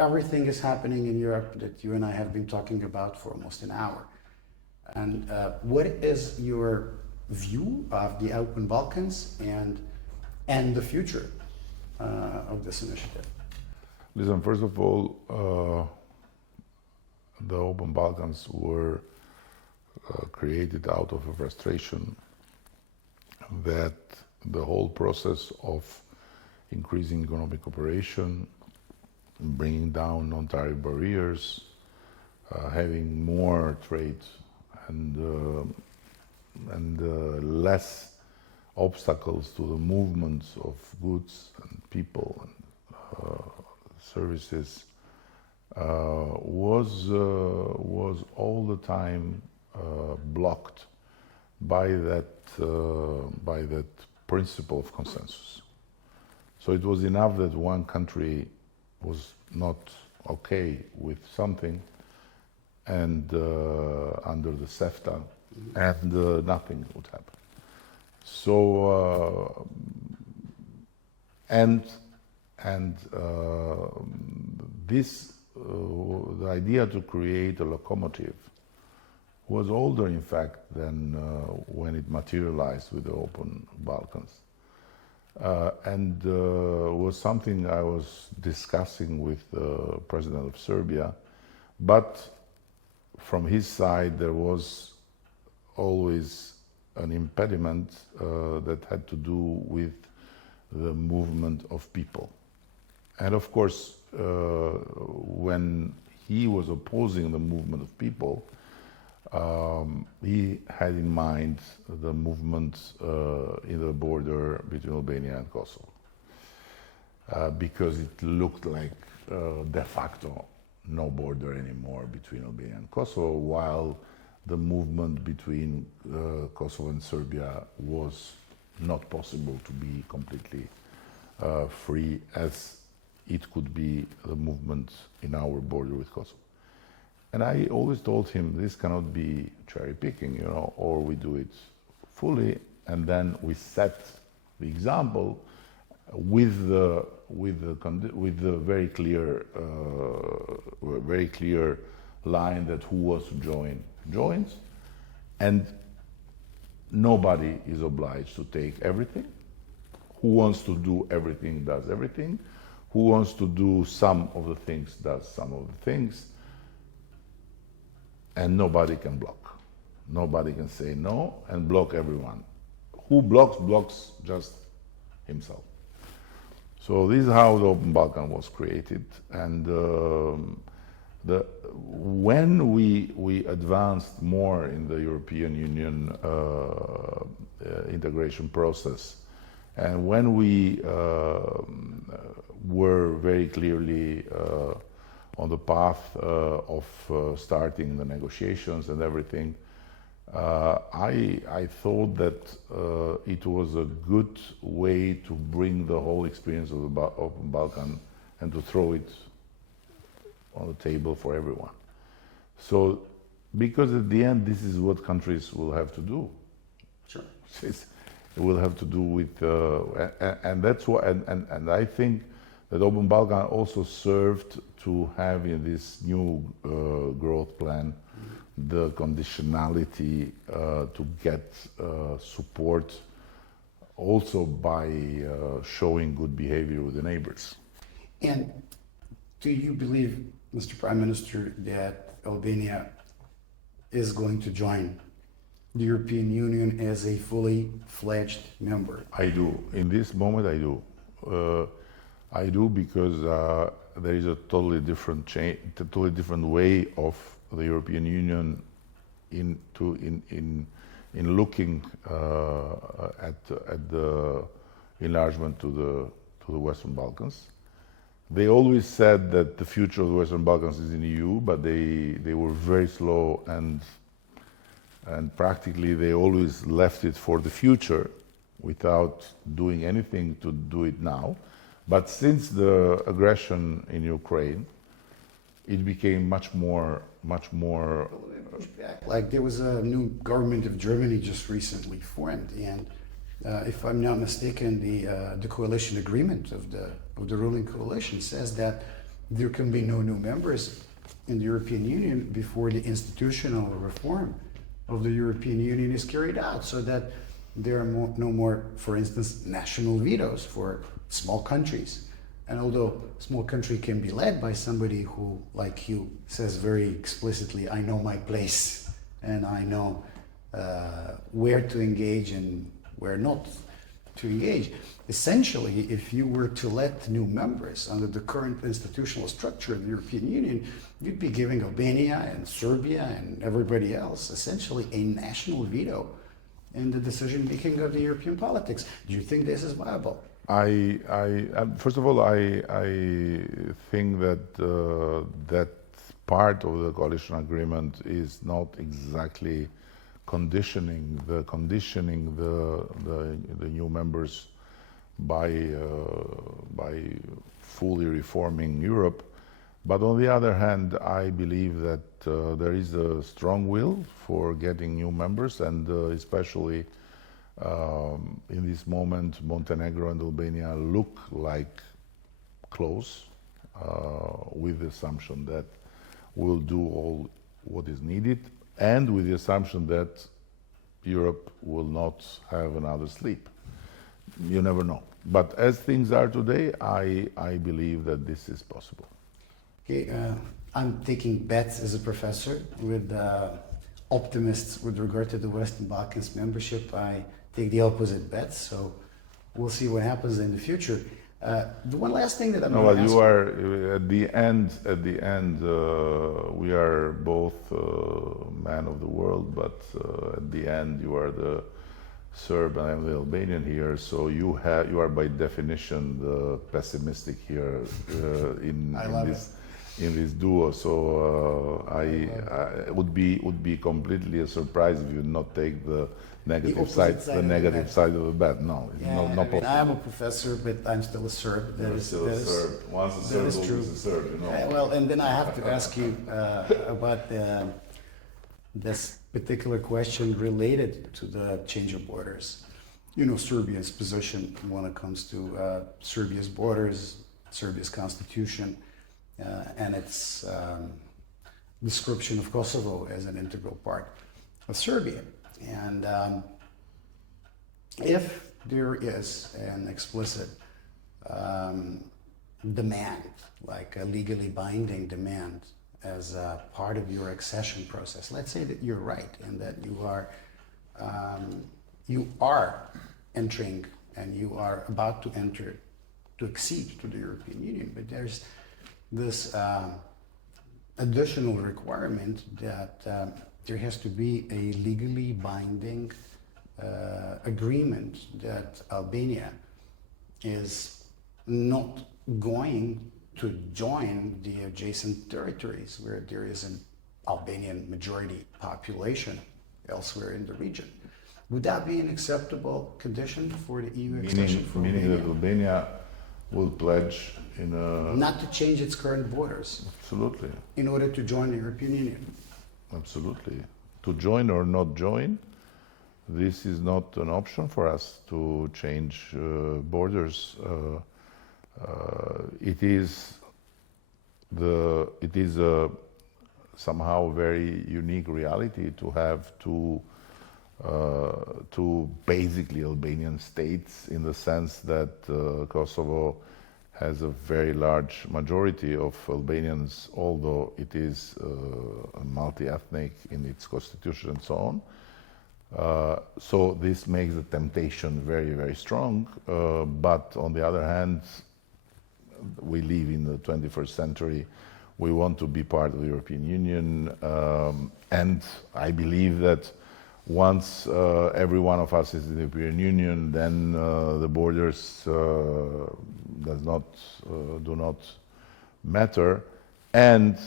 everything is happening in Europe that you and I have been talking about for almost an hour. And what is your view of the Open Balkans and the future of this initiative? Listen, first of all, the Open Balkans were created out of a frustration that the whole process of increasing economic cooperation, bringing down non-tariff barriers, having more trade and less obstacles to the movements of goods and people and services was all the time blocked by that principle of consensus. So it was enough that one country was not okay with something, and under the CEFTA, and nothing would happen. So the idea to create a locomotive was older, in fact, than when it materialized with the Open Balkans. And was something I was discussing with the President of Serbia, but from his side there was always an impediment that had to do with the movement of people. And of course, when he was opposing the movement of people, he had in mind the movement in the border between Albania and Kosovo, because it looked like de facto no border anymore between Albania and Kosovo, while the movement between Kosovo and Serbia was not possible to be completely free as it could be the movement in our border with Kosovo. And I always told him this cannot be cherry picking, you know, or we do it fully, and then we set the example with the very clear line that who wants to join joins, and nobody is obliged to take everything. Who wants to do everything does everything. Who wants to do some of the things does some of the things. And nobody can block. Nobody can say no and block everyone. Who blocks just himself. So this is how the Open Balkan was created. And when we advanced more in the European Union integration process, and when we were very clearly on the path of starting the negotiations and everything, I thought that it was a good way to bring the whole experience of the Open Balkan and to throw it on the table for everyone. So, because at the end, this is what countries will have to do. Sure. It will have to do with, and that's why, and I think that Open Balkan also served to have in this new growth plan the conditionality to get support also by showing good behavior with the neighbors. And do you believe, Mr. Prime Minister, that Albania is going to join the European Union as a fully fledged member? I do. In this moment, I do. I do because there is a totally different way of the European Union in looking at the enlargement to the Western Balkans. They always said that the future of the Western Balkans is in the EU, but they were very slow and practically they always left it for the future without doing anything to do it now. But since the aggression in Ukraine, it became much more. Like there was a new government of Germany just recently formed, and if I'm not mistaken, the coalition agreement of the ruling coalition says that there can be no new members in the European Union before the institutional reform of the European Union is carried out, so that there are no more, for instance, national vetoes for small countries. And although a small country can be led by somebody who, like you, says very explicitly, I know my place and I know where to engage and where not to engage. Essentially, if you were to let new members under the current institutional structure of the European Union, you'd be giving Albania and Serbia and everybody else essentially a national veto in the decision-making of the European politics. Do you think this is viable? First of all, I think that that part of the coalition agreement is not exactly conditioning the new members by fully reforming Europe. But on the other hand, I believe that there is a strong will for getting new members, and especially in this moment, Montenegro and Albania look like close, with the assumption that we'll do all what is needed, and with the assumption that Europe will not have another sleep. You never know. But as things are today, I believe that this is possible. Okay, I'm taking bets as a professor with optimists with regard to the Western Balkans membership. I take the opposite bet, so we'll see what happens in the future. The one last thing that I'm going to ask you are at the end. We are both man of the world, but at the end, you are the Serb and I'm the Albanian here. So you are by definition the pessimistic here in this duo. So I would be completely a surprise if you not take the negative side of the bet. No, not possible. I'm a professor, but I'm still a Serb. That is Serb. Once a Serb, always a Serb. You know. Well, and then I have to ask you about this particular question related to the change of borders. You know, Serbia's position when it comes to Serbia's borders, Serbia's constitution, and its description of Kosovo as an integral part of Serbia. And if there is an explicit demand, like a legally binding demand as a part of your accession process, let's say that you're right and that you are entering and you are about to enter, to accede to the European Union, but there's this additional requirement that there has to be a legally binding agreement that Albania is not going to join the adjacent territories where there is an Albanian majority population elsewhere in the region. Would that be an acceptable condition for the EU accession for Albania? Meaning that Albania will pledge not to change its current borders. Absolutely. In order to join the European Union. Absolutely. To join or not join, this is not an option for us to change borders. It is a somehow very unique reality to have two basically Albanian states, in the sense that Kosovo has a very large majority of Albanians, although it is multi-ethnic in its constitution and so on. So this makes the temptation very, very strong. But on the other hand, we live in the 21st century. We want to be part of the European Union. And I believe that once every one of us is in the European Union, then the borders do not matter. And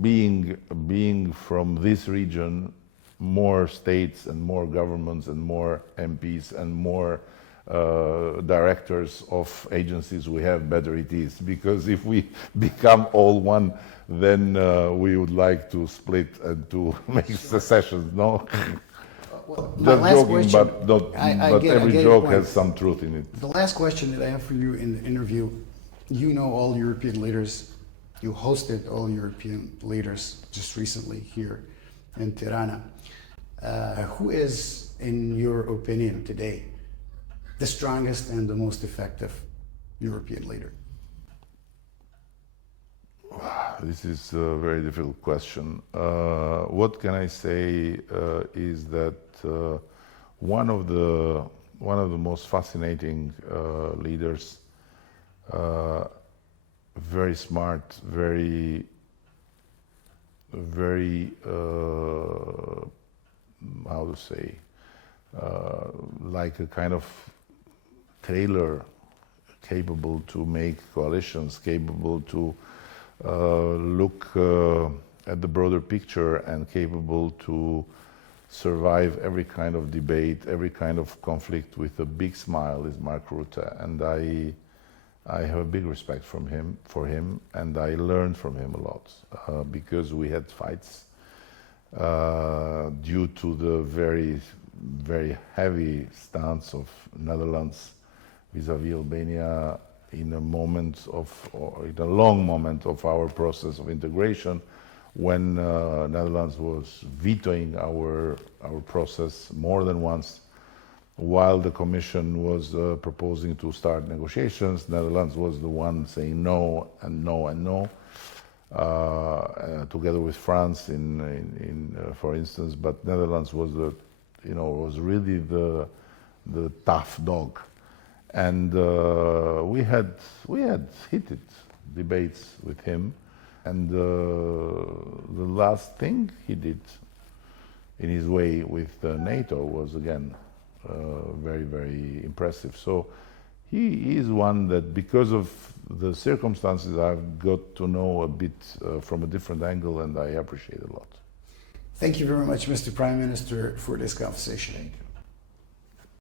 being from this region, more states and more governments and more MPs and more directors of agencies we have, better it is. Because if we become all one, then we would like to split and to make secessions, no? my just last joking, question, but not, I but get every your joke point. has some truth in it. The last question that I have for you in the interview, you know all European leaders, you hosted all European leaders just recently here in Tirana. Who is, in your opinion today, the strongest and the most effective European leader? This is a very difficult question. What can I say is that one of the most fascinating leaders, very smart, very how to say, like a kind of tailor, capable to make coalitions, capable to look at the broader picture, and capable to survive every kind of debate, every kind of conflict with a big smile, is Mark Rutte. And I have a big respect for him, and I learned from him a lot because we had fights due to the very, very heavy stance of Netherlands vis-à-vis Albania in a moment of, or in a long moment of our process of integration, when Netherlands was vetoing our process more than once, while the Commission was proposing to start negotiations. Netherlands was the one saying no and no and no, together with France, for instance. But Netherlands was was really the tough dog. And we had heated debates with him, and the last thing he did in his way with NATO was again very, very impressive. So he is one that, because of the circumstances, I've got to know a bit from a different angle, and I appreciate a lot. Thank you very much, Mr. Prime Minister, for this conversation. Thank you.